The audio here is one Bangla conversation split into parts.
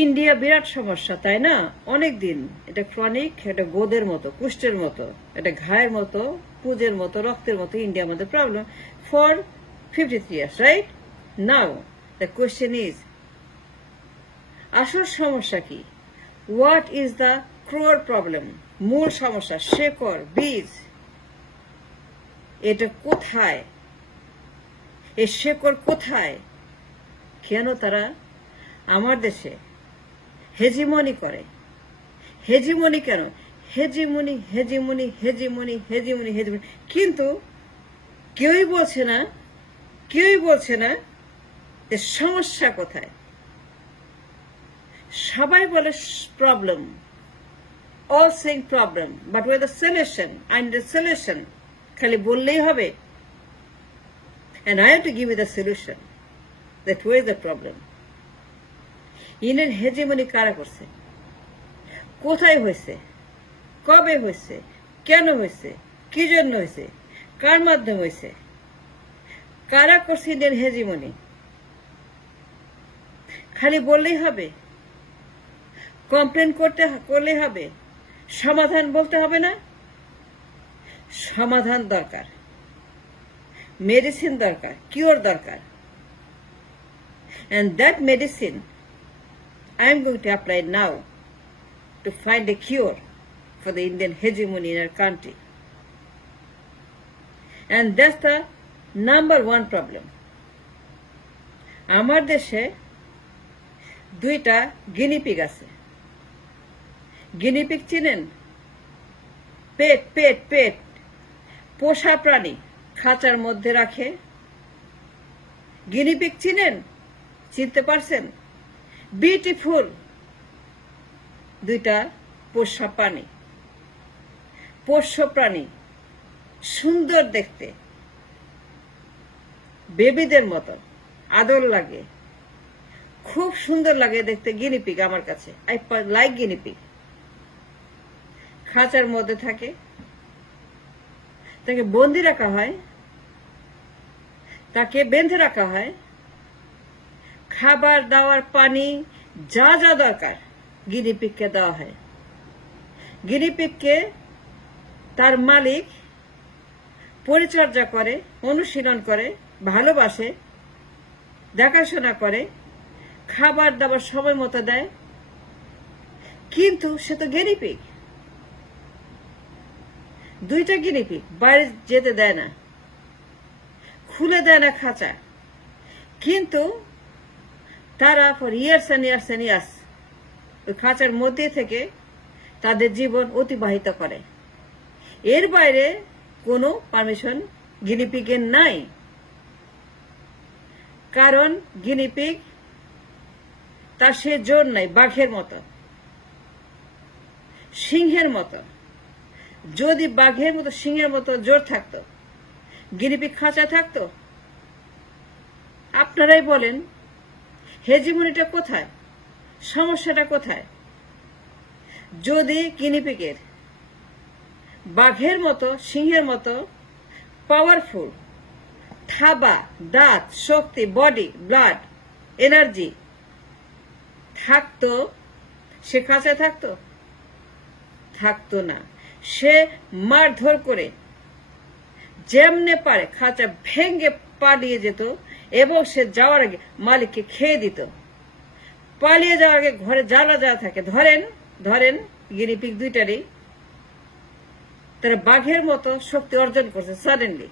ইন্ডিয়া বিরাট সমস্যা, তাই না? অনেক দিন এটা ক্রনিক, এটা গোদের মতো, কুষ্ঠের মতো, এটা ঘায়ের মতো, পুজের মতো, রক্তের মতো ইন্ডিয়ার মধ্যে problem for 53 years, right? Now the question is, আসল সমস্যা কি? What is the crore problem? মূল সমস্যা, শেকড়, বীজ, এটা কোথায়? এই শেকড় কোথায়? কেন তারা আমার দেশে হেজিমনি করে? হেজিমনি কেন? Hegemony hegemony hegemony hegemony hegemony, কিন্তু কেউই বলছে না যে সমস্যা কোথায়। সবাই বলে problem, all saying problem, but way the solution, I need the solution. খালি বললেই হবে? and I have to give you the solution that where is the problem. ইনের হেজিমনি কারা করছে? কোথায় হয়েছে? কবে হয়েছে? কেন হয়েছে? কি জন্য হয়েছে? কার মাধ্যমে হয়েছে? কারা করছে ইন্ডিয়ান হেজিমনি? খালি বললেই হবে? কমপ্লেন করলেই হবে? সমাধান বলতে হবে না? সমাধান দরকার, মেডিসিন দরকার, কিওর দরকার। And that medicine I am going to apply now to find a cure for the Indian hegemony in our country. And that's the number one problem. আমার দেশে দুইটা গিনিপিগ আছে। গিনিপিগ চিনেন? পেট পোষা প্রাণী, খাঁচার মধ্যে রাখে। গিনিপিগ চিনেন? চিনতে পারছেন? বিউটিফুল দুইটা পোষা প্রাণী, সুন্দর দেখতে, বেবিদের মতো আদর লাগে, খুব সুন্দর লাগে দেখতে গিনিপিগ আমার কাছে। I like guinea pig. খাঁচার মধ্যে থাকে, তাকে বন্দি রাখা হয়, তাকে বেঁধে রাখা হয়, খাবার দাবার পানি যা যা দরকার গিনিপিগকে দেওয়া হয়। গিনিপিগকে তার মালিক পরিচর্যা করে, অনুশীলন করে, ভালোবাসে, দেখাশোনা করে, খাবার দাবার সময় মতো দেয়। কিন্তু সে তো গিনিপিগ। দুইটা গিনিপিগ বাইরে যেতে দেয় না, খুলে দেয় না খাঁচা, কিন্তু তারা for years and years and years ওই খাঁচার মধ্যে থেকে তাদের জীবন অতিবাহিত করে। এর বাইরে কোনো পারমিশন গিনিপিগের নাই, কারণ গিনিপিগ তার সে জোর নাই। বাঘের মতো, সিংহের মতো। যদি বাঘের মতো, সিংহের মতো জোর থাকতো, গিনিপিগ খাঁচা থাকতো? আপনারাই বলেন, হেজিমনিটা কোথায়? সমস্যাটা কোথায়? যদি গিনিপিগের বাঘের মতো, সিংহের মতো পাওয়ারফুল থাবা, দাঁত, শক্তি, বডি, ব্লাড, এনার্জি থাকতো, সে খাঁচা থাকতো? থাকতো না। সে মারধর করে যেমনে পারে খাঁচা ভেঙে পালিয়ে যেত, এবং সে যাওয়ার আগে মালিককে খেয়ে দিত। পালিয়ে যাওয়ার আগে ঘরে জ্বালা যা থাকে, ধরেন গিনিপিগ দুইটারই তারা বাঘের মতো শক্তি অর্জন করছে। সাডেনলি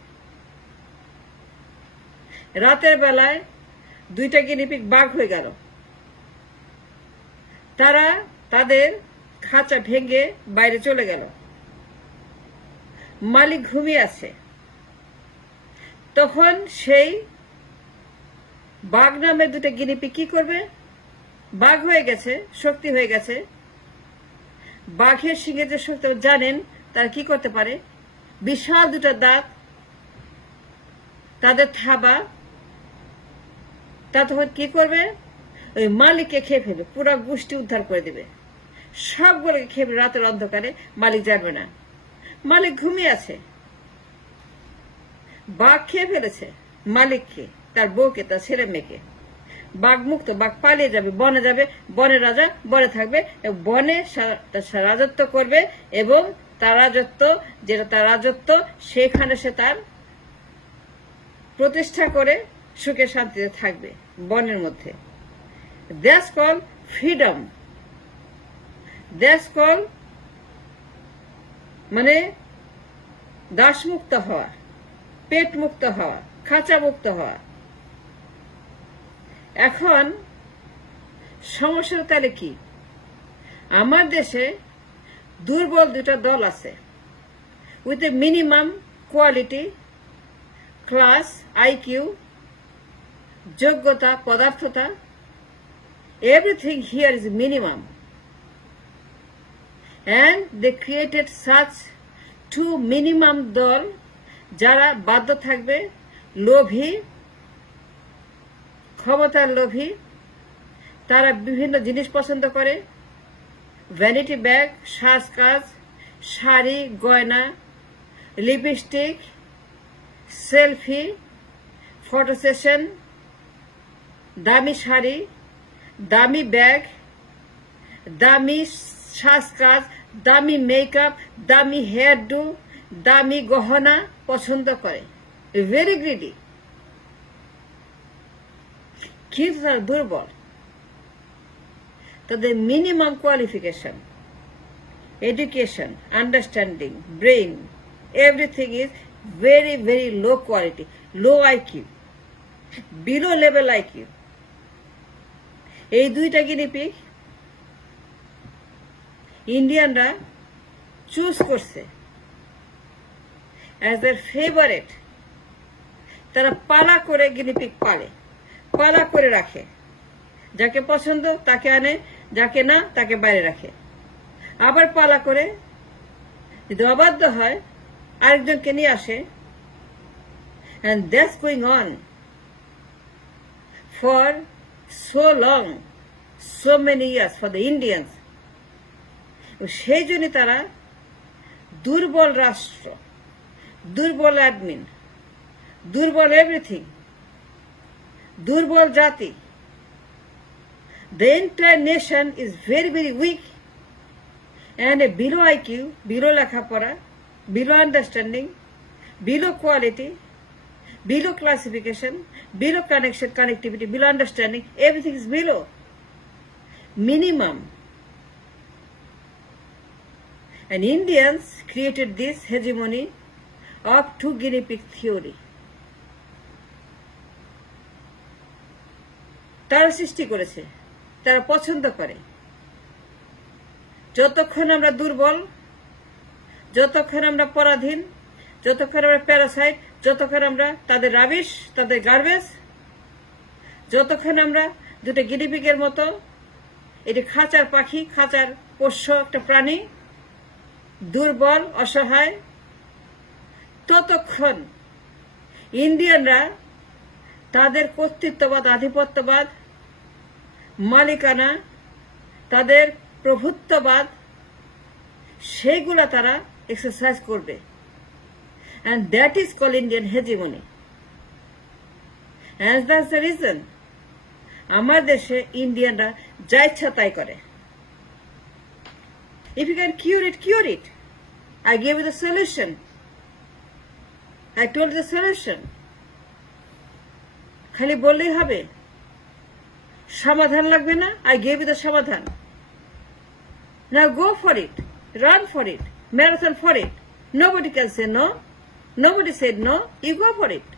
রাতের বেলায় দুইটা গিনিপিগ বাঘ হয়ে গেল। তারা তাদের খাঁচা ভেঙে বাইরে চলে গেল। মালিক ঘুমিয়ে আছে। তখন সেই বাঘ নামের দুটো গিনিপিগ কি করবে? বাঘ হয়ে গেছে, শক্তি হয়ে গেছে। বাঘের সিংহের যে শক্তি জানেন, তারা কি করতে পারে? বিশাল দুটো দাঁত, তাদের থাবা, তা তখন কি করবে? ওই মালিককে খেয়ে ফেলবে, পুরো গোষ্ঠী উদ্ধার করে দেবে, সবগুলোকে খেয়ে ফেলবে। রাতের অন্ধকারে মালিক জানবে না। মালিক ঘুমিয়ে আছে, বাঘ খেয়ে ফেলেছে মালিককে, তার বউকে, তার ছেলে মেয়েকে। বাঘ মুক্ত, বাঘ পালিয়ে যাবে, বনে যাবে, বনের রাজা বনে থাকবে, বনে রাজত্ব করবে এবং তার রাজত্ব, যেটা তার রাজত্ব, সেখানে সে তার প্রতিষ্ঠা করে সুখে শান্তিতে থাকবে বনের মধ্যে। That's call freedom. That's call মানে দাসমুক্ত হওয়া, পেট মুক্ত হওয়া, খাঁচা মুক্ত হওয়া। এখন সমস্যা তাহলে কি? আমার দেশে দুর্বল দুটা দল আছে, with a minimum quality, class, IQ, যোগ্যতা, পদার্থতা, everything here is minimum, and they created such two minimum দল যারা বাধ্য থাকবে, লোভী, ক্ষমতার লোভী, তারা বিভিন্ন জিনিস পছন্দ করে, ভ্যানিটি ব্যাগ, সাজকাজ, শাড়ি, গয়না, লিপস্টিক, সেলফি, ফটো সেশন, দামি শাড়ি, দামি ব্যাগ, দামি সাজকাজ, দামি মেকআপ, দামি হেয়ার ডু, দামি গহনা পছন্দ করে, ভেরি গ্রিডি। কিন্তু তারা দুর্বল, তাদের minimum qualification, education, understanding, brain, everything is very very low quality, low IQ, below level IQ. এই দুইটা গিনিপিগ ইন্ডিয়ানরা চুজ করছে অ্যাজ দেয়ার ফেভারিট। তারা পালা করে গিনিপিগ পালে, পালা করে রাখে, যাকে পছন্দ তাকে আনে, যাকে না তাকে বাইরে রাখে, আবার পালা করে যদি অবাধ্য হয় আরেকজনকে নিয়ে আসে। and that's going on for so long, so many years for the Indians. সেই জন্য তারা দুর্বল রাষ্ট্র, দুর্বল অ্যাডমিন, দুর্বল এভরিথিং, দুর্বল জাতি। The entire nation is very very weak and a below IQ, below লেখাপড়া, below understanding, below quality, below classification, below connection, connectivity, below understanding, everything is below minimum. And Indians created this hegemony of two guinea pig theory. তারা সৃষ্টি করেছে, তারা পছন্দ করে। যতক্ষণ আমরা দুর্বল, যতক্ষণ আমরা পরাধীন, যতক্ষণ আমরা প্যারাসাইট, যতক্ষণ আমরা তাদের রাবিশ, তাদের গার্বেজ, যতক্ষণ আমরা দুটো গিনিপিগের মতো, এটি খাঁচার পাখি, খাঁচার পোষ্য একটা প্রাণী, দুর্বল, অসহায়, ততক্ষণ ইন্ডিয়ানরা তাদের কর্তৃত্ববাদ, আধিপত্যবাদ, মালিকানা, তাদের প্রভুত্ববাদ, সেইগুলা তারা এক্সারসাইজ করবে। And that is called Indian hegemony. And that's the reason আমার দেশে ইন্ডিয়ানরা যা ইচ্ছা তাই করে। If you can cure it, cure it. I gave you the solution. I told you the solution. খালি বললেই হবে, সমাধান লাগবে না? I gave you the সমাধান. Now go for it. Run for it. Marathon for it. Nobody can say no. Nobody said no. You go for it.